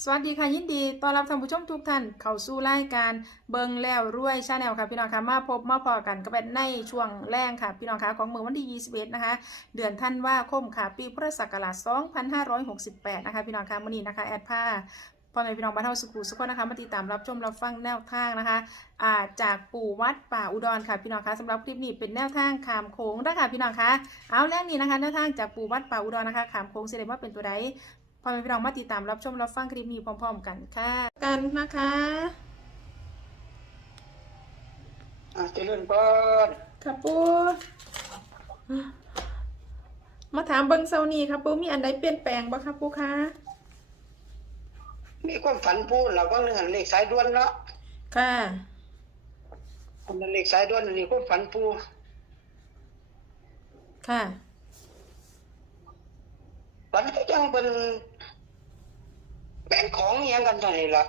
สวัสดีค่ะยินดีต้อนรับท่านผู้ชมทุกท่านเข้าสู่รายการเบิงแล้วรวยชาแนลค่ะพี่น้องค่ะมาพบมาพอกันกับในช่วงแรงค่ะพี่น้องค่ะของมือวันที่21นะคะเดือนธันวาคมค่ะปีพุทธศักราช2568นะคะพี่น้องค่ะมื้อนี้นะคะแอดผ้าพ่อแม่พี่น้องบ้านเฮาสุขุสุขนนะคะมาติดตามรับชมรับฟังแนวทางนะคะอาจากปู่วัดป่าอุดรค่ะพี่น้องคะสำหรับคลิปนี้เป็นแนวทางขามโค้งนะคะพี่น้องคะเอาแรกนี้นะคะแนวทางจากปู่วัดป่าอุดรนะคะขามโค้งเสด็จว่าเป็นตัวใด พอแม่พี่น้องมาติดตามรับชมรับฟังคลิปนี้พร้อม ๆ กันค่ะ กันนะคะอะเจริญพรค่ะปูมาถามเบิ้งเซานี้ค่ะปูมีอันใดเปลี่ยนแปลงบ่คะปูคะมีความฝันพูดเราก็เรื่องเลขสายด่วนเนาะค่ะอันนั้นเลขสายด่วนอันนี้ความฝันปูค่ะฝันก็ยังเป็น แบ่งของอิหยังกันเท่านี้ล่ะ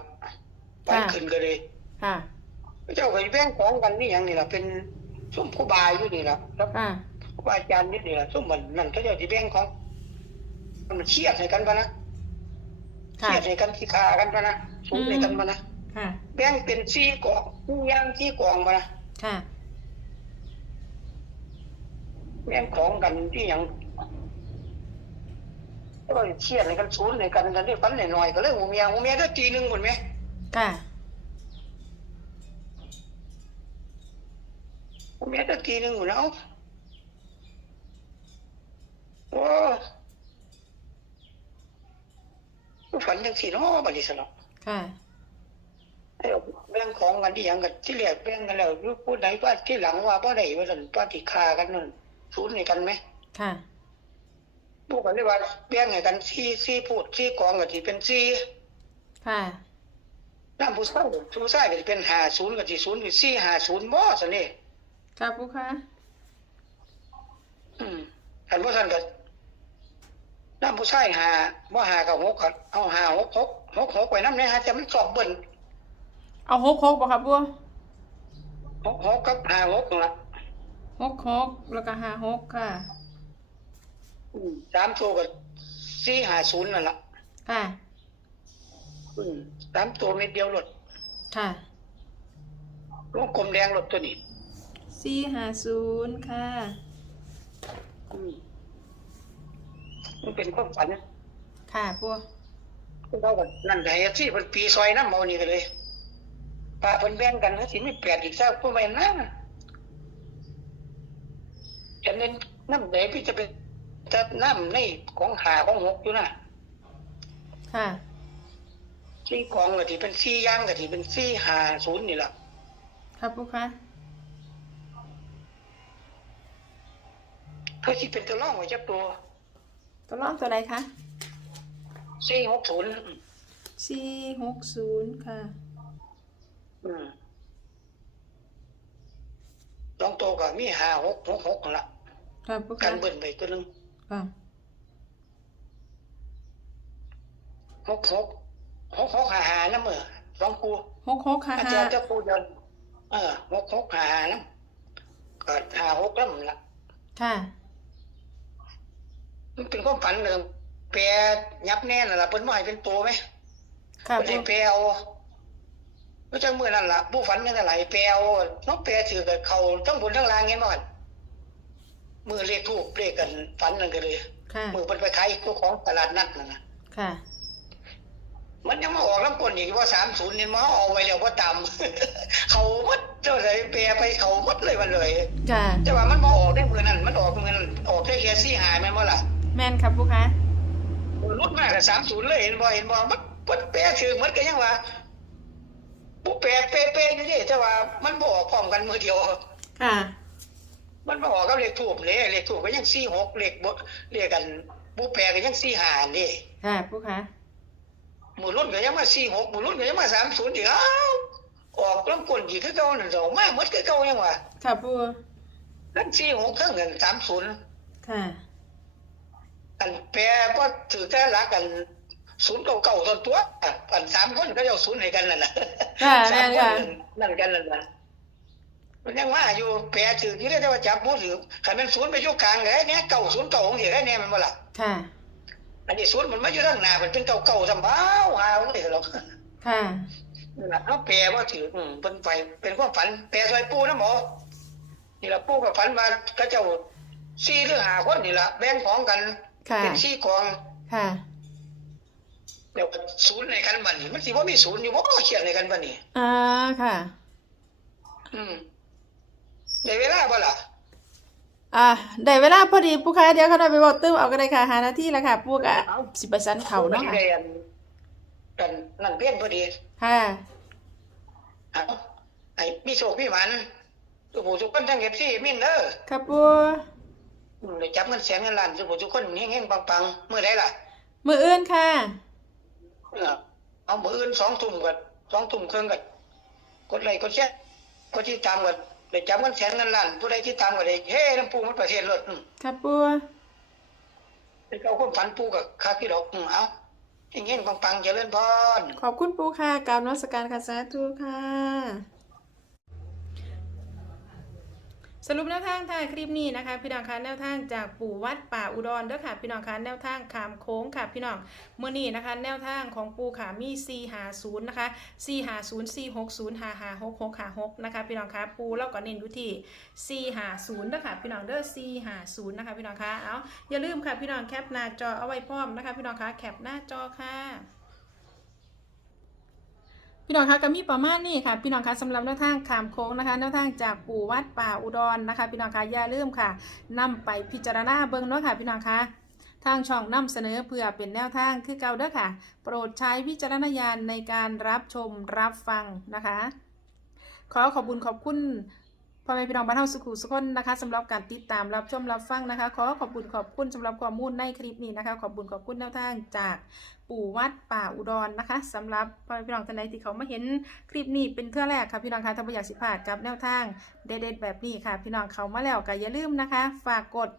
ฝันขึ้นก็เลยค่ะเจ้าก็สิแบ่งของกันนี่อย่างนี่ล่ะเป็นซุ่มผู้บายอยู่นี่ล่ะแล้วค่ะครูบาอาจารย์นี่นี่ล่ะซุ่มมันนั่นเขาเจ้าสิแบ่งของ มันเครียดให้กันปะนะเคค่ะรียดให้กันที่คากันปะนะสูงให้กันปะนะค่ะแบ่งเป็นสี่กองผู้ย่างสี่กองปะนะค่ะแม่งของกันที่ยัง ก็เครียดในกันศูนย์ในกันกันที่ฟันหน่อยๆก็เลยหูเมียหูเมียได้ตีหนึ่งหมดไหมค่ะหูเมียได้ตีหนึ่งหมดแล้วโอ้ฝันยังสีนาะบัดนี้สนอค่ะไอ้เรื่องของกันที่ยังกันที่เรียกแบ่งกันแล้วพูดไหนว่าที่หลังว่าบ่ได้ว่าสันว่าที่คากันนั่นศูนย์ในกันไหมค่ะ กกันได้ว่าแบ่งให้กันสี่สี่พูดสี่กองก็ที่เป็นสี่ค่ะน้ำผู้ชายผู้ชายก็จะเป็นห้าศูนย์กับที่ศูนย์คือสี่ห้าศูนย์บ่สันนี่ค่ะปูคะอืมอันว่าท่านก็น้ำผู้ชายหาบ่หากับหกก็เอาหาหกหกหกหกไว้น้ำเนี่ยฮะจะมันสอบเบิ่นเอาหกหกบ่ค่ะปูหกหกกับหาหกนั่นละหกหกแล้วก็ห้าหกค่ะ อืมสามตัวก็สี่ห้าศูนย์นั่นละค่ะ อืมสามตัวเม็ดเดียวหลดค่ะวงกลมแดงหลดตัวนี้สี่ห้าศูนย์ค่ะ อืมมันเป็นความฝันค่ะปูเราก็นั่นไงที่เป็นปีซอยน้ำเมานี่กันเลยปะเพิ่นแบ่งกันแล้วสิไม่แปดอีกซะพวกแม่นนะฉันเน้นน้ำไหนพี่จะเป็น จะน้ำในของหาของหกอยู่นะค่ะสี่กองก็ที่เป็นสี่ย่างก็ที่เป็นสี่หาศูนย์นี่แหละค่ะปูคะเพื่อที่เป็นตัวร่องไว้จับตัว ตัวรอบตัวใดคะสี่หกศูนย์สี่หกศูนย์ค่ะ อืมสองตัวก็มีหาหกหกหกนั่นละค่ะปูกัคะนเบิ่นไปตัวหนึง ค่ะหกหกหกหกหาหาน้ำเมื่อสองคู่หกหกค่ะอาห้าจารย์เจ้าคู่เดินเออหกหกหาหาน้ำก็หาหกน้ำละค่ะ มันเป็นความฝันเลยแปรยับแน่นนล่ะเพิ่นบ่ให้เป็นตัวไหมค่ะเพิ่นปูให้แปรเอาก็จังมื้อนั้นล่ะผู้ฝันจังได๋แปรเอานกแปรถือกับเขาทั้งบนทั้งล่างเห็นบ่กัน มือเลขทูปเลขกันฝันนั่นก็เลยค่ะมือเพิ่นไปขายเจ้าของตลาดนัดนั่นน่ะค่ะ มันยังมาออกลำกลอีกว่า30นี่มาเอาไว้แล้วบ่ตามเขาหมดเจ้าเลยแปรไปเขาหมดเลยมันเลยค่ะ แต่ว่ามันมาออกได้มือนั้นมันออกมือนั้นออกได้แค่สี่หายแม่นบ่ล่ะแม่นครับปูคะรุดมากกับสามศูนย์เลยเห็นบ่เห็นบ่มันมันแปรถือมันก็ยังว่าปุ๊แปรเป๊ะๆอยู่ดิแต่ว่ามันบ่ออกพร้อมกันมือเดียวค่ะ มันบ่ออกกับเลขทูบเลยเลขทูบก็ยังสี่หกเลขบ่เลขกันปุ๊แปรก็ยังสี่ห้านี่ค่ะปูคะมือรุ่นก็ยังมาสี่หกมือรุ่นก็ยังมาสามศูนย์อีกอ้าวออกลำกลอีกคือเก่านั่นดอกมาหมดคือเก่ายังว่าค่ะปูทั้งสี่หกทั้งเงินสามศูนย์ค่ะอันแปรก็ถือแต่ละกันศูนย์เก่าๆตัวตัวอันสามคนก็จะเอาศูนย์ให้กันนั่นน่ะค่ะสาแม่มนคนค่ะนั่นกันนั่นน่ะ มันยังว่าอยู่แปรถือที่ได้แต่ว่าจับมือถือขันเป็นศูนย์ไปอยู่กลางเลยเนี่ยเก่าศูนย์เก่าของเสียได้เนี่ยมันบ่ล่ะค่ะอันนี้ศูนย์มันมาอยู่ทางหน้ามันเป็นเก่าเก่าๆสำบ้าวหาวเลยหรอกค่ะนั่นล่ะเขาแปลว่าถืออืมเป็นไฟเป็นความฝันแปลซอยปูนะหมอนี่ละปูกับฝันมาก็เจ้าซี่หรือหาคนนี่ละแบ่งของกันค่ะเป็นซี่กองค่ะเดี๋ยวศูนย์ในกันบันนี่มันสิว่ามีศูนย์อยู่ว่าเขียนในกันบันนี่อ่าค่ะ อืม ในเวลาบ่ล่ะอ่าได้เวลาพอดีปูคะเดี๋ยวเขาหน่อยไปบอกตื้มเอาก็ได้ค่ะหาหน้าที่แล้วค่ะปูกะสิบเปอร์เซ็นต์เขาเนาะที่ค่ะเรียนกันนั่นเพี้ยนพอดีค่ะเอาไอ้มีโชคมีหมันทุกผู้ทุกคนทั้งเอฟซีมินเด้อค่ะปูอืมได้จับเงินแสนเงินล้านทุกผู้ทุกคนเฮงๆปังๆมื้อใดล่ะมืออื่นค่ะเออเอามื้ออื่น2ทุ่มก็2ทุ่มครึ่งก็กดไลค์กดแชร์กดติดตามก็ ได้จับเงินแสนเงินล้านผู้ใดที่ตามก็ได้เฮ้น้ำปูมันประเทศรถอืมค่ะปูเป็นเอาความฝันปูกับคาพี่ดอกอืมเอาเฮงๆปังๆเจริญพรขอบคุณปูค่ะกรารนมัสการค่ะสาธุค่ะ สรุปแนวทางท้ายคลิปนี้นะคะพี่น้องคะแนวทางจากปู่วัดป่าอุดรเด้อค่ะพี่น้องคะแนวทางขามโค้งค่ะพี่น้องเมื่อนี้นะคะ แนวทางของปู่ค่ะมี4 5 0นะคะ4 5 0 4 6 0 5 5 6 6 5 6นะคะพี่น้องคะปูแล้วก็เน้นอยู่ที่4 5 0เด้อค่ะพี่น้องเด้อ4 5 0นะคะพี่น้องคะเอาอย่าลืมค่ะพี่น้องแคปหน้าจอเอาไว้พร้อมนะคะพี่น้องคะแคปหน้าจอค่ะ พี่น้องคะก็มีประมาณนี้ค่ะ พี่น้องคะสำหรับแนวทางขามโค้งนะคะแนวทางจากปู่วัดป่าอุดรนะคะ พี่น้องคะอย่าลืมค่ะนำไปพิจารณาเบิ้งเนาะค่ะ พี่น้องคะทางช่องนำเสนอเพื่อเป็นแนวทางคือเก่าเด้อค่ะ โปรดใช้วิจารณญาณในการรับชมรับฟังนะคะ ขอขอบคุญขอบคุณ พ่อแม่พี่น้องบ้านเฮาสุขุสุขคนนะคะสำหรับการติดตามรับชมรับฟังนะคะ ขอขอบคุณขอบคุณสำหรับข้อมูลในคลิปนี้นะคะ ขอบคุณขอบคุณแนวทางจากปู่วัดป่าอุดรนะคะสำหรับพ่อแม่พี่น้องท่านใดที่เขามาเห็นคลิปนี้เป็นเทื่อแรกค่ะพี่น้องคะถ้าไม่อยากสิพลาดกับแนวทางเด็ดๆแบบนี้ค่ะ พี่น้องเขามาแล้วก็อย่าลืมนะคะ ฝากกด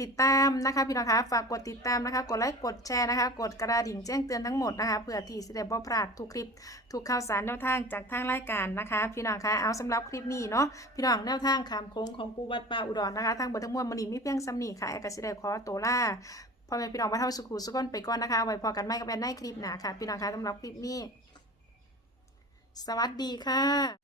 ติดตามนะคะพี่น้องคะฝากกดติดตามนะคะ กดไลค์กดแชร์นะคะ กดกระดิ่งแจ้งเตือนทั้งหมดนะคะเพื่อที่จะได้บ่พลาดทุกคลิปทุกข่าวสารแนวทางจากทางรายการนะคะ พี่น้องคะเอาสำหรับคลิปนี้เนาะพี่น้องแนวทางขามโค้งของปูวัดป่าอุดรนะคะทางบอร์ทั้งมวลมันนีมีเพียงสำนีค่ะแอกสิได้ขอตัวล่าพ่อแม่พี่น้องบ้านเฮาสุขุสุขนไปก่อนนะคะไว้พอกันไม่กับแบนในคลิปหนาค่ะ พี่น้องคะสำหรับคลิปนี้ สวัสดีค่ะ